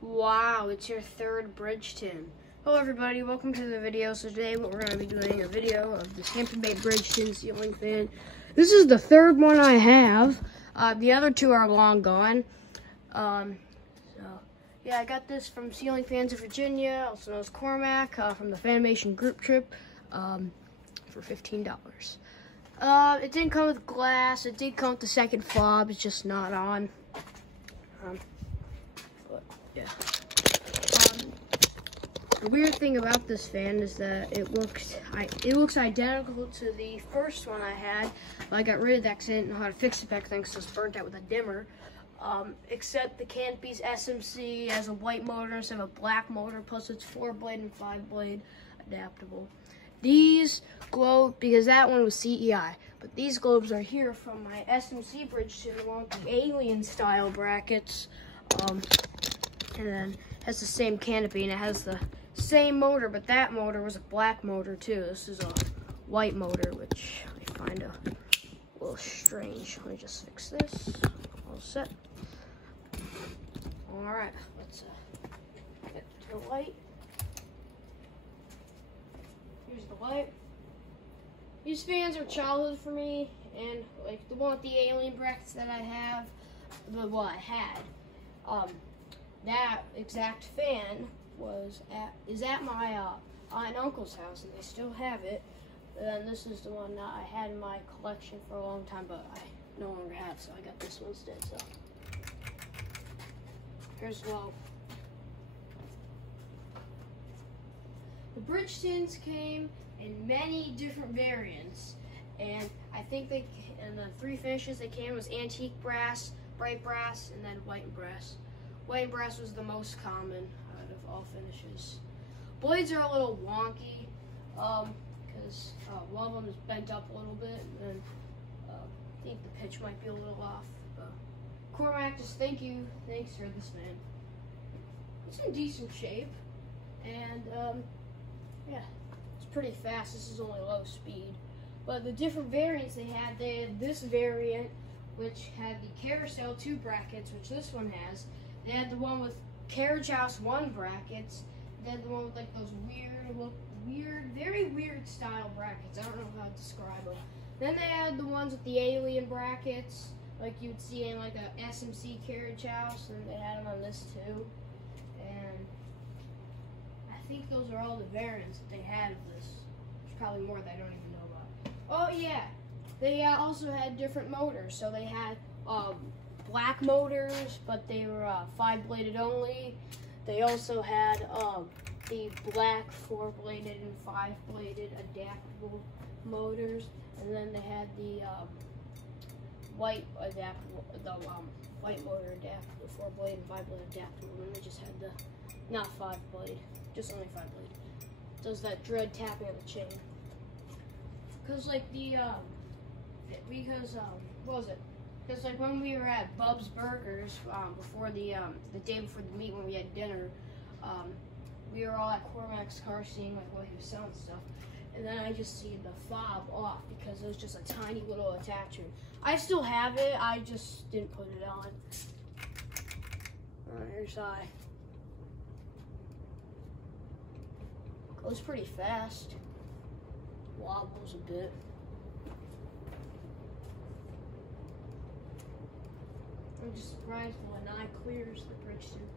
Wow, it's your third Bridgeton. Hello everybody, welcome to the video. So today we're going to be doing a video of this Hampton Bridgeton ceiling fan. This is the third one I have. The other two are long gone. Yeah, I got this from Ceiling Fans of Virginia, also known as Cormac, from the Fanimation group trip, for $15. It didn't come with glass, it did come with the second fob, it's just not on. But yeah. The weird thing about this fan is that it looks identical to the first one I had. I got rid of that because I didn't know how to fix it back then because it was burnt out with a dimmer. Except the canopy's SMC has a white motor instead of a black motor, plus it's 4-blade and 5-blade adaptable. These globe, because that one was CEI, but these globes are here from my SMC Bridgeton, along with the alien style brackets. And then it has the same canopy and it has the same motor, but that motor was a black motor too. This is a white motor, which I find a little strange. Let me just fix this. All set. All right, let's get to the light. Here's the light. These fans are childhood for me, and like the one with the alien brackets that I have, that exact fan is at my aunt and uncle's house, and they still have it. And then this is the one that I had in my collection for a long time, but I no longer have, so I got this one instead. So here's low. The Bridgetons came in many different variants, and I think the three finishes they came was antique brass, bright brass, and then white and brass. White and brass was the most common out of all finishes. Blades are a little wonky, because one of them is bent up a little bit, and then I think the pitch might be a little off. But Cormac, just thanks for this fan. It's in decent shape, and yeah, it's pretty fast. This is only low speed. But the different variants they had this variant, which had the carousel 2 brackets, which this one has. They had the one with carriage house 1 brackets. They had the one with like those very weird style brackets. I don't know how to describe them. Then they had the ones with the alien brackets, like you would see in like a SMC carriage house, and they had them on this too. And I think those are all the variants that they had of this. There's probably more that I don't even know about. Oh yeah, they also had different motors. So they had black motors, but they were 5-bladed only. They also had the black 4-bladed and 5-bladed adaptable motors, and then they had the white adaptable, white motor adaptable, 4-blade and 5-blade adaptable, and they just had the not 5-blade, just only 5-blade. Does that dread tapping on the chain? Because like what was it? Because like when we were at Bub's Burgers before the day before the meet when we had dinner, we were all at Cormac's car seeing like what he was selling stuff, and then I just see the fob off because it was just a tiny little attachment. I still have it, I just didn't put it on. Here's I. Goes pretty fast. Wobbles a bit. I'm just surprised when I clears the Bridgeton.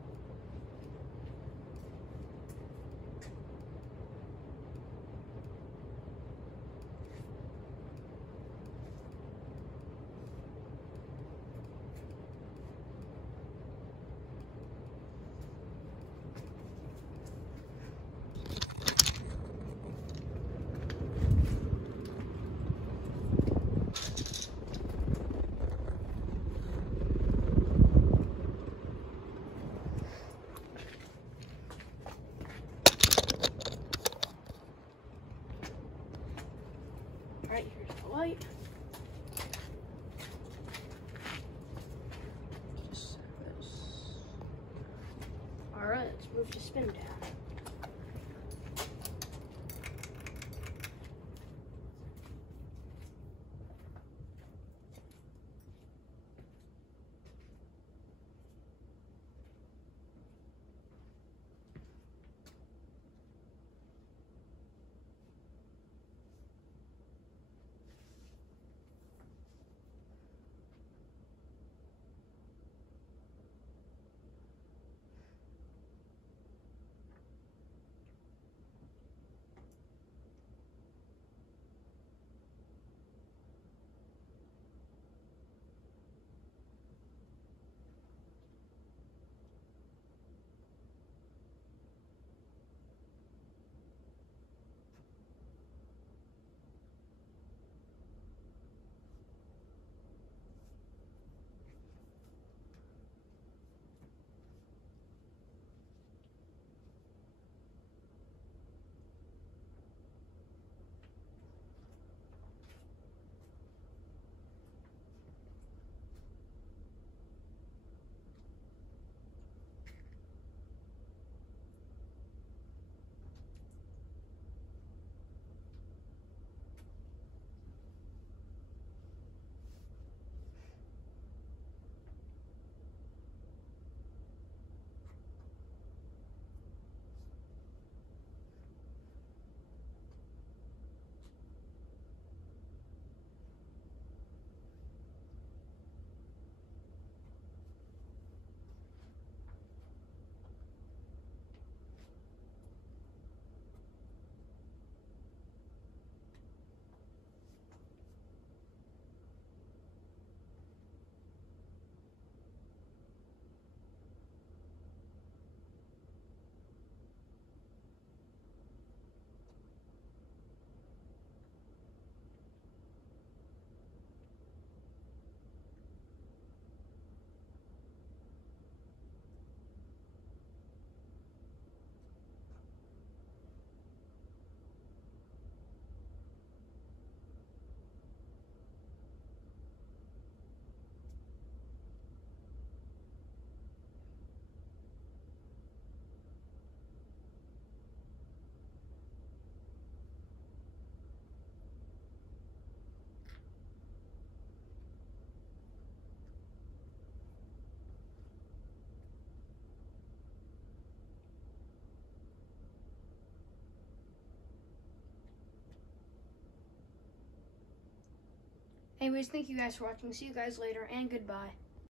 Alright, here's the light. Alright, let's move the spin down. Anyways, thank you guys for watching. See you guys later, and goodbye.